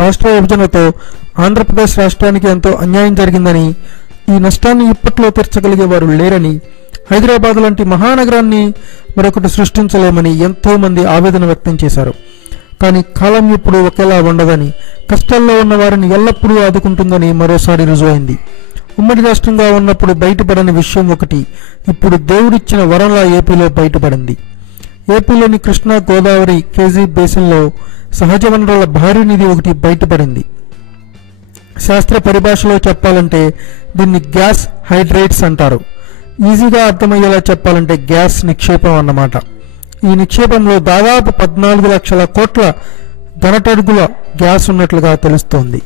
రాష్ట్ర విభజనతో ఆంధ్రప్రదేశ్ రాష్ట్రానికి ఎంతో అన్యాయం జరిగిందని, ఈ నష్టాన్ని ఇప్పట్లో తీర్చగలిగే వారు లేరని, హైదరాబాద్ లాంటి మహానగరాన్ని మరొకటి సృష్టించలేమని ఎంతో మంది ఆవేదన వ్యక్తం చేశారు. కానీ కాలం ఎప్పుడూ ఒకేలా ఉండదని, కష్టాల్లో ఉన్న వారిని ఎల్లప్పుడూ ఆదుకుంటుందని మరోసారి రుజువైంది. ఉమ్మడి రాష్ట్రంగా ఉన్నప్పుడు బయటపడని విషయం ఒకటి ఇప్పుడు దేవుడిచ్చిన వరంలా ఏపీలో బయటపడింది. ఏపీలోని కృష్ణా గోదావరి కేజీ బేసిన్లో సహజ వనరుల భారీ నిధి ఒకటి బయటపడింది. శాస్త్ర పరిభాషలో చెప్పాలంటే దీన్ని గ్యాస్ హైడ్రేట్స్ అంటారు. ఈజీగా అర్థమయ్యేలా చెప్పాలంటే గ్యాస్ నిక్షేపం అన్నమాట. ఈ నిక్షేపంలో దాదాపు 14 లక్షల కోట్ల ఘనటడుగుల గ్యాస్ ఉన్నట్లుగా తెలుస్తోంది.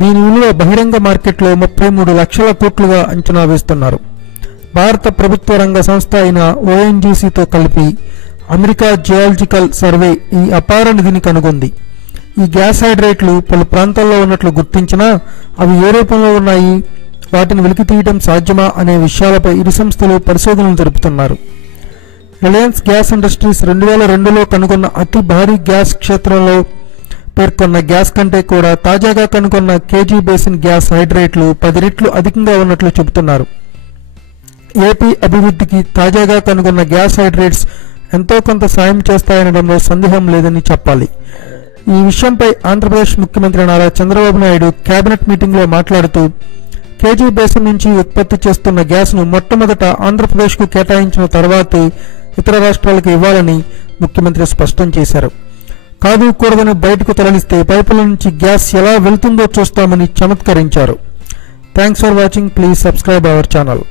దీని విలువ బహిరంగ మార్కెట్లో 33 లక్షల కోట్లుగా అంచనా వేస్తున్నారు. భారత ప్రభుత్వ రంగ సంస్థ అయిన ONGCతో కలిపి అమెరికా జియాలజికల్ సర్వే ఈ అపార నిధిని కనుగొంది. ఈ గ్యాస్ హైడ్రేట్లు పలు ప్రాంతాల్లో ఉన్నట్లు గుర్తించినా అవి ఏ రూపంలో ఉన్నాయి, వాటిని వెలికి తీయడం సాధ్యమా అనే విషయాలపై ఇరు సంస్థలు పరిశోధనలు జరుపుతున్నారు. రిలయన్స్ గ్యాస్ ఇండస్ట్రీస్ 2002లో కనుగొన్న అతి భారీ గ్యాస్ క్షేత్రంలో పేర్కొన్న గ్యాస్ కంటే కూడా తాజాగా కనుగొన్న కేజీ బేసిన్ గ్యాస్ హైడ్రేట్లు 10 రెట్లు అధికంగా ఉన్నట్లు చెబుతున్నారు. ఏపీ అభివృద్ధికి తాజాగా కనుగొన్న గ్యాస్ హైడ్రేట్స్ ఎంతో కొంత సాయం చేస్తాయనడంలో సందేహం లేదని చెప్పాలి. ఈ విషయంపై ఆంధ్రప్రదేశ్ ముఖ్యమంత్రి నారా చంద్రబాబు నాయుడు కేబినెట్ మీటింగ్లో మాట్లాడుతూ కేజీ బేసిన్ నుంచి ఉత్పత్తి చేస్తున్న గ్యాస్ను మొట్టమొదట ఆంధ్రప్రదేశ్కు కేటాయించిన తర్వాతే ఇతర రాష్ట్రాలకు ఇవ్వాలని ముఖ్యమంత్రి స్పష్టం చేశారు. కాదు కూడదని బయటకు తరలిస్తే పైపుల నుంచి గ్యాస్ ఎలా వెళ్తుందో చూస్తామని చమత్కరించారు. Thanks for watching. Please subscribe our channel.